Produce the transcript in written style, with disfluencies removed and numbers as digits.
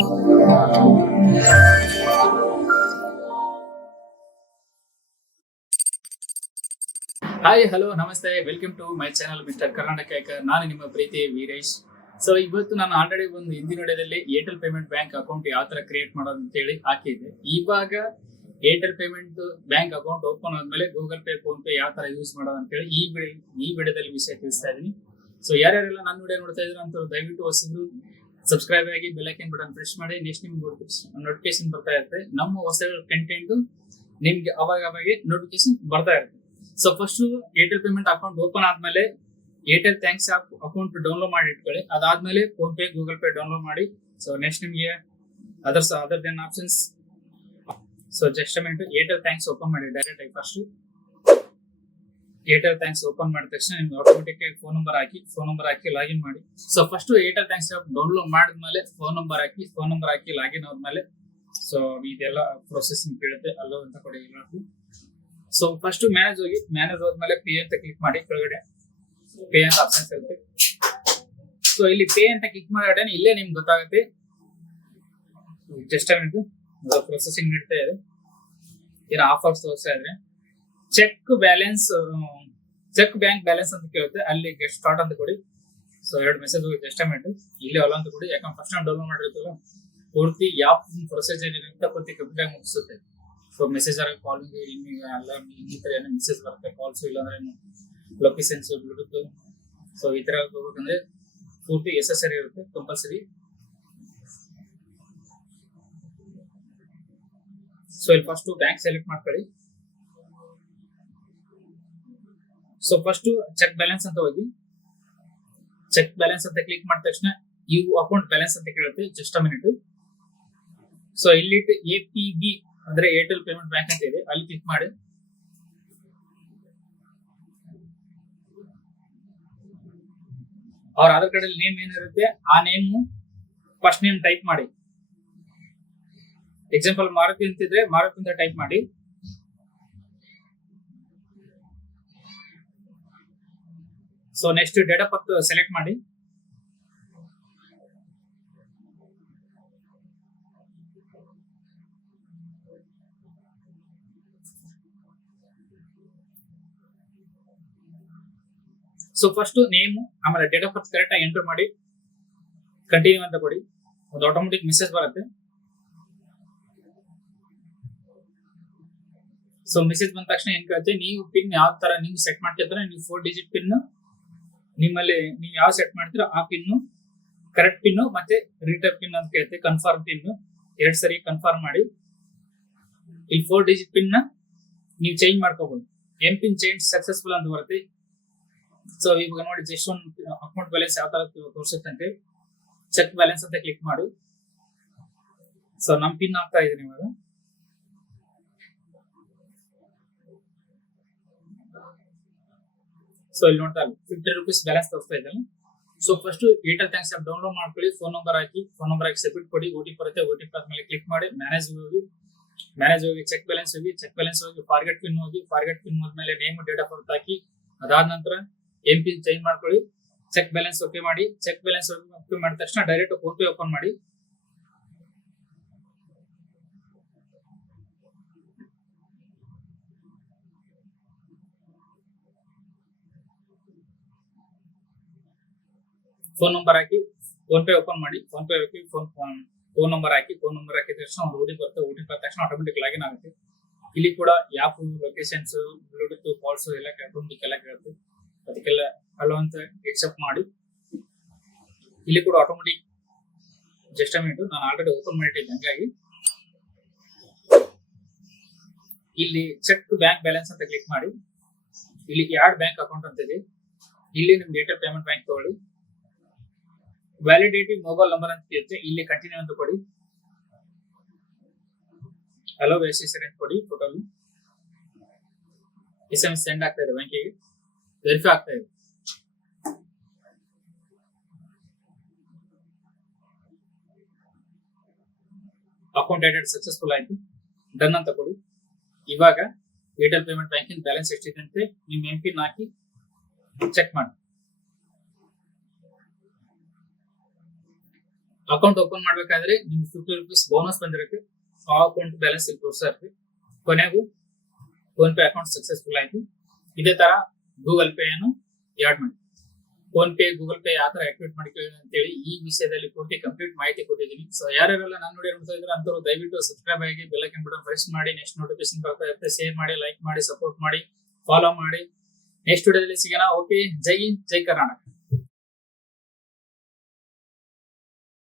Hi hello namaste, welcome to my channel mister Karnataka. ನಾನು ನಿಮ್ಮ ಪ್ರೀತಿ Veeresh. So ಇವತ್ತು ನಾನು ಆಲ್ರೆಡಿ ಒಂದು ಹಿಂದಿನ ವಿಡಿಯೋದಲ್ಲಿ ಏರ್ಟೆಲ್ ಪೇಮೆಂಟ್ ಬ್ಯಾಂಕ್ ಅಕೌಂಟ್ ಯಾವ ತರ ಕ್ರಿಯೇಟ್ ಮಾಡೋದು ಅಂತ ಹೇಳಿ ಹಾಕಿದ್ದೆ. ಇವಾಗ Airtel payment bank account open ಆದ್ಮೇಲೆ ಗೂಗಲ್ ಪೇ, ಫೋನ್ ಪೇ ಯಾವ ತರ ಯೂಸ್ ಮಾಡೋದು ಅಂತ ಹೇಳಿ ಈ ವಿಡಿಯೋದಲ್ಲಿ ವಿಷಯ ತಿಳಿಸ್ತಾ ಇದೀನಿ. ಸೊ ಯಾರ್ಯಾರೆಲ್ಲ ನನ್ನ ವಿಡಿಯೋ ನೋಡ್ತಾ ಇದ್ರು ಅಂತ ದಯವಿಟ್ಟು ಹೊಸಬ್ರು ಸಬ್ಸ್ಕ್ರೈಬ್ ಆಗಿ ಬೆಲ್ ಐಕನ್ ಬಟನ್ ಪ್ರೆಸ್ ಮಾಡಿ. ನೆಕ್ಸ್ಟ್ ನಿಮ್ಗೆ ನೋಟಿಫಿಕೇಶನ್ ಬರ್ತಾ ಇರುತ್ತೆ. ನಮ್ಮ ಹೊಸ ಕಂಟೆಂಟ್ ನಿಮ್ಗೆ ಅವಾಗ ನೋಟಿಫಿಕೇಶನ್ ಬರ್ತಾ ಇರುತ್ತೆ. So first Airtel payment account open ಆದ್ಮೇಲೆ Airtel Thanks app account download ಮಾಡಿ ಇಟ್ಕೊಳ್ಳಿ. ಅದಾದ್ಮೇಲೆ PhonePe, Google Pay download ಮಾಡಿ. ಸೊ ನೆಕ್ಸ್ಟ್ ನಿಮಗೆ other than options. So just minute, Airtel Thanks open ಮಾಡಿ ಡೈರೆಕ್ಟ್ ಆಗಿ. ಫಸ್ಟ್ ಏರ್ಟೆಲ್ ಥ್ಯಾಂಕ್ಸ್ ಓಪನ್ ಮಾಡಿದ ತಕ್ಷಣ ನಿಮ್ಗೆ ಆಟೋಮೆಟಿಕ್ ಆಗಿ ಫೋನ್ ನಂಬರ್ ಹಾಕಿ ಲಾಗಿನ್ ಮಾಡಿ. So first Airtel Thanks app download ಮಾಡಿದ್ಮೇಲೆ ಫೋನ್ ನಂಬರ್ ಹಾಕಿ ಲಾಗಿನ್ ಆದ್ಮೇಲೆ ಸೊ ಇದೆಲ್ಲ ಪ್ರೊಸೆಸಿಂಗ್ ಕೇಳುತ್ತೆ. ಅಲ್ಲೋ ಅಂತ ಕೊಡಿ ಎಲ್ಲರಿಗೂ. ಸೊ ಫಸ್ಟ್ ಮ್ಯಾನೇಜ್ ಹೋದ್ಮೇಲೆ ಪೇ ಅಂತ ಕ್ಲಿಕ್ ಮಾಡಿ. ಕೆಳಗಡೆ ಪೇ ಅಂತ ಆಪ್ಷನ್ಸ್ ಇರುತ್ತೆ. ಸೊ ಇಲ್ಲಿ ಪೇ ಅಂತ ಕ್ಲಿಕ್ ಮಾಡಿ ಇಲ್ಲೇ ನಿಮ್ಗೆ ಗೊತ್ತಾಗುತ್ತೆ. ಜಸ್ಟ್ ಪ್ರೊಸೆಸಿಂಗ್ ನಡೀತಾ ಇದೆ. ಏನೋ ಆಫರ್ಸ್ ತೋರಿಸ್ತಾ ಇದ್ರೆ ಚೆಕ್ ಬ್ಯಾಂಕ್ ಬ್ಯಾಲೆನ್ಸ್ ಅಂತ ಕೇಳುತ್ತೆ. ಅಲ್ಲಿ ಗೆಟ್ ಸ್ಟಾರ್ಟ್ ಅಂತ ಕೊಡಿ. ಸೊ 2 ಮೆಸೇಜ್ ಹೋಗಿ ಜಸ್ಟ್ ಇಲ್ಲಿ ಅಲ್ಲ ಅಂತ ಕೊಡಿ. ಯಾಕಂದ್ರೆ ಫಸ್ಟ್ ಟೈಮ್ ಡೌನ್ಲೋಡ್ ಮಾಡಿರ್ತಲ್ಲ, ಪೂರ್ತಿ ಯಾವ ಪ್ರೊಸೆಸರ್ ಇರುತ್ತೆ ಪೂರ್ತಿ ಕಂಪ್ಲೀಟ್ ಆಗಿ ಮುಗಿಸುತ್ತೆ. ಸೊ ಮೆಸೇಜರ್, ಕಾಲಿಂಗ್, ಇಮೇಲ್ ಎಲ್ಲ ಈ ತರ ಏನೋ ಮೆಸೇಜ್ ಬರುತ್ತೆ. ಕಾಲ್ಸ್ ಇಲ್ಲಾಂದ್ರೆ ಲೊಕೇಶನ್ಸ್, ಬ್ಲೂಟೂತ್. ಸೊ ಈ ತರ ಹೋಗ್ಬೇಕಂದ್ರೆ ಪೂರ್ತಿ ಎಸ್ಎಸ್ಆರ್ ಇರುತ್ತೆ ಕಂಪಲ್ಸರಿ. ಸೊ ಇಲ್ಲಿ ಫಸ್ಟ್ ಬ್ಯಾಂಕ್ ಸೆಲೆಕ್ಟ್ ಮಾಡ್ಕೊಳ್ಳಿ. ಸೊ ಫಸ್ಟ್ ಚೆಕ್ ಬ್ಯಾಲೆನ್ಸ್ ಅಂತ ಹೋಗಿ ಚೆಕ್ ಬ್ಯಾಲೆನ್ಸ್ ಅಂತ ಕ್ಲಿಕ್ ಮಾಡಿದ ತಕ್ಷಣ ಇವು ಅಕೌಂಟ್ ಬ್ಯಾಲೆನ್ಸ್ ಅಂತ ಕೇಳುತ್ತೆ. Just minute. ಸೊ ಇಲ್ಲಿ APB ಅಂದ್ರೆ ಏರ್ಟೆಲ್ ಪೇಮೆಂಟ್ ಬ್ಯಾಂಕ್ ಅಂತ ಇದೆ, ಅಲ್ಲಿ ಕ್ಲಿಕ್ ಮಾಡಿ. ಅವ್ರ ಆಧಾರ್ ಕಾರ್ಡ್ ಅಲ್ಲಿ ನೇಮ್ ಏನಿರುತ್ತೆ ಆ ನೇಮ್ ಫಸ್ಟ್ ನೇಮ್ ಟೈಪ್ ಮಾಡಿ. ಎಕ್ಸಾಂಪಲ್ ಮಾರುತಿ ಅಂತಿದ್ರೆ ಮಾರುತಿ ಅಂತ ಟೈಪ್ ಮಾಡಿ. So next date of birth select ಮಾಡಿ. ಸೊ ಫಸ್ಟ್ ನೇಮ್ ಆಮೇಲೆ ಡೇಟ್ ಆಫ್ ಬರ್ತ್ ಕರೆಕ್ಟ್ ಆಗಿ ಎಂಟರ್ ಮಾಡಿ ಕಂಟಿನ್ಯೂ ಅಂತ ಕೊಡಿ. ಒಂದು ಆಟೋಮೆಟಿಕ್ ಮೆಸೇಜ್ ಬರುತ್ತೆ. ಸೊ ಮೆಸೇಜ್ ಬಂದ ತಕ್ಷಣ ಏನ್ ಕೇಳುತ್ತೆ, ನೀವು ಪಿನ್ ಯಾವ ತರ ನೀವು ಸೆಟ್ ಮಾಡ್ತಿದ್ರೆ ನೀವು 4 ಡಿಜಿಟ್ ಪಿನ್ ನಿಮ್ಮಲ್ಲಿ ನೀವು ಯಾವ ಸೆಟ್ ಮಾಡ್ತೀರೋ ಆ ಪಿನ್ ಕರೆಕ್ಟ್ ಪಿನ್ ಮತ್ತೆ ರಿಟರ್ನ್ ಪಿನ್ ಅಂತ ಕೇಳುತ್ತೆ. ಕನ್ಫರ್ಮ್ ಪಿನ್ 2 ಸರಿ ಕನ್ಫರ್ಮ್ ಮಾಡಿ. ಈ 4 ಡಿಜಿಟ್ ಪಿನ್ ನ ನೀವು ಚೇಂಜ್ ಮಾಡ್ಕೋಬಹುದು. ಎಂ ಪಿನ್ ಚೇಂಜ್ ಸಕ್ಸಸ್ಫುಲ್ ಅಂತ ಬರುತ್ತೆ. ಸೊ ಇವಾಗ ನೋಡಿ ಜಸ್ಟ್ ಒಂದು ಅಕೌಂಟ್ ಬ್ಯಾಲೆನ್ಸ್ ಯಾವ ತರ ತೋರಿಸುತ್ತೆ. ಚೆಕ್ ಬ್ಯಾಲೆನ್ಸ್ ಅಂತ ಕ್ಲಿಕ್ ಮಾಡಿ. ಸೊ ನಮ್ ಪಿನ್ ಆಗ್ತಾ ಇದೀನಿ ಇವಾಗ. ಸೊ ಇಲ್ಲಿ ನೋಡ್ತಾ 50 ರೂಪೀಸ್ ಬ್ಯಾಲೆನ್ಸ್ ತೋರಿಸ್ತಾ ಇದ್ದಲ್ಲ. So first Airtel Thanks app download ಮಾಡ್ಕೊಳ್ಳಿ. ಫೋನ್ ನಂಬರ್ ಹಾಕಿ ಸಬ್ಮಿಟ್ ಕೊಡಿ. OTP ಬರುತ್ತೆ. OTP ಆದ್ಮೇಲೆ ಕ್ಲಿಕ್ ಮಾಡಿ ಮ್ಯಾನೇಜ್ ಹೋಗಿ ಚೆಕ್ ಬ್ಯಾಲೆನ್ಸ್ ಹೋಗಿ ಫಾರ್ಗೆಟ್ ಪಿನ್ ಹೋದ್ಮೇಲೆ ನೇಮ್, ಡೇಟ್ ಆಫ್ ಬರ್ತ್ ಹಾಕಿ. ಅದಾದ ನಂತರ ಎಂ ಪಿನ್ ಚೇಂಜ್ ಮಾಡ್ಕೊಳ್ಳಿ. ಚೆಕ್ ಬ್ಯಾಲೆನ್ಸ್ ಓಕೆ ಮಾಡಿ. ಓಕೆ ಮಾಡಿದ ತಕ್ಷಣ ಡೈರೆಕ್ಟ್ ಫೋನ್ ಪೇ ಓಪನ್ ಮಾಡಿ. ಫೋನ್ ನಂಬರ್ ಹಾಕಿ ಫೋನ್ ಪೇ ಓಪನ್ ಮಾಡಿ. ಫೋನ್ ನಂಬರ್ ಹಾಕಿದ ತಕ್ಷಣ ಒಂದು OTP ಬರುತ್ತೆ. OTP ಬಂದ ತಕ್ಷಣ ಆಟೋಮೆಟಿಕ್ ಲಾಗಿನ್ ಆಗುತ್ತೆ. ಇಲ್ಲಿ ಕೂಡ ಯಾವ ಲೊಕೇಶನ್ಸ್, ಬ್ಲೂಟೂತ್, ಕಾಲ್ಸ್ ಎಲ್ಲ ಆಟೋಮೆಟಿಕ್ ಎಲ್ಲ ಕೇಳುತ್ತೆ. ಅದಕ್ಕೆಲ್ಲ ಅಲೋ ಅಂತ ಎಕ್ಸೆಪ್ಟ್ ಮಾಡಿ. ಇಲ್ಲಿ ಕೂಡ ಆಟೋಮೆಟಿಕ್ ಜಸ್ಟ್ ಮಿನಿಟ್, ನಾನು ಆಲ್ರೆಡಿ ಓಪನ್ ಮಾಡಿಟ್ಟಿದ್ದೆ ಹಂಗಾಗಿ. ಇಲ್ಲಿ ಚೆಕ್ ಬ್ಯಾಂಕ್ ಬ್ಯಾಲೆನ್ಸ್ ಅಂತ ಕ್ಲಿಕ್ ಮಾಡಿ. ಇಲ್ಲಿ ಯಾರ್ಡ್ ಬ್ಯಾಂಕ್ ಅಕೌಂಟ್ ಅಂತ ಇದೆ. ಇಲ್ಲಿ ನಿಮ್ಗೆ ಏರ್ಟೆಲ್ ಪೇಮೆಂಟ್ ಬ್ಯಾಂಕ್ ತಗೊಳ್ಳಿ. ವ್ಯಾಲಿಡಿಟಿ ಮೊಬೈಲ್ ನಂಬರ್ ಅಂತ ಇರುತ್ತೆ. ಇಲ್ಲಿ ಕಂಟಿನ್ಯೂ ಅಂತ ಕೊಡಿ. ಹಲೋ ಬೇಸಿಸ್ ಅಂತ ಕೊಡಿ. ಟೋಟಲ್ SMS ಸೆಂಡ್ ಆಗ್ತಾ ಇದೆ ಬ್ಯಾಂಕಿಗೆ. ವೆರಿಫೈ ಆಗ್ತಾ ಇದೆ. ಅಕೌಂಟ್ ಆಡೆಡ್ ಸಕ್ಸಸ್ಫುಲ್ ಆಯ್ತು. ಡನ್ ಅಂತ ಕೊಡಿ. ಇವಾಗ ಏರ್ಟೆಲ್ ಪೇಮೆಂಟ್ ಬ್ಯಾಂಕಿನ ಬ್ಯಾಲೆನ್ಸ್ ಎಷ್ಟಿದೆ ಅಂತ ನಿಮ್ಮ ಎಂ ಪಿನ್ ಹಾಕಿ ಚೆಕ್ ಮಾಡಿ. ಅಕೌಂಟ್ ಓಪನ್ ಮಾಡ್ಬೇಕಾದ್ರೆ ನಿಮ್ಗೆ ₹50 ಬೋನಸ್ ಬಂದಿರುತ್ತೆ. ಆ ಅಕೌಂಟ್ ಬ್ಯಾಲೆನ್ಸ್ ಇಲ್ಲಿ ತೋರಿಸ್ತಾ ಇರ್ತೀವಿ. ಕೊನೆಗೂ ಫೋನ್ ಪೇ ಅಕೌಂಟ್ ಸಕ್ಸಸ್ಫುಲ್ ಆಯ್ತು. ಇದೇ ತರ ಗೂಗಲ್ ಪೇ ಅನ್ನು ಆಡ್ ಮಾಡಿ. ಫೋನ್ ಪೇ ಗೂಗಲ್ ಪೇ ಯಾವ ತರ ಆಕ್ಟಿವೇಟ್ ಮಾಡ್ಕೊಳ್ಳಿ ಅಂತೇಳಿ ಈ ವಿಷಯದಲ್ಲಿ ಪೂರ್ತಿ ಕಂಪ್ಲೀಟ್ ಮಾಹಿತಿ ಕೊಟ್ಟಿದ್ದೀನಿ. ಸೊ ಯಾರ್ಯಾರೆಲ್ಲ ನನ್ನ ವಿಡಿಯೋ ನೋಡ್ತಾ ಇದ್ರೆ ಅಂತವ್ರು ದಯವಿಟ್ಟು ಸಬ್ಸ್ಕ್ರೈಬ್ ಆಗಿ ಬೆಲ್ ಐಕಾನ್ ಬಟನ್ ಪ್ರೆಸ್ ಮಾಡಿ. ನೆಕ್ಸ್ಟ್ ನೋಟಿಫಿಕೇಶನ್ ಬರ್ತಾ ಇರುತ್ತೆ. ಶೇರ್ ಮಾಡಿ, ಲೈಕ್ ಮಾಡಿ, ಸಪೋರ್ಟ್ ಮಾಡಿ, ಫಾಲೋ ಮಾಡಿ. ನೆಕ್ಸ್ಟ್ ವಿಡಿಯೋದಲ್ಲಿ ಸಿಗೋಣ. ಓಕೆ, ಜೈ ಹಿಂದ್, ಜೈ ಕರ್ನಾಟಕ.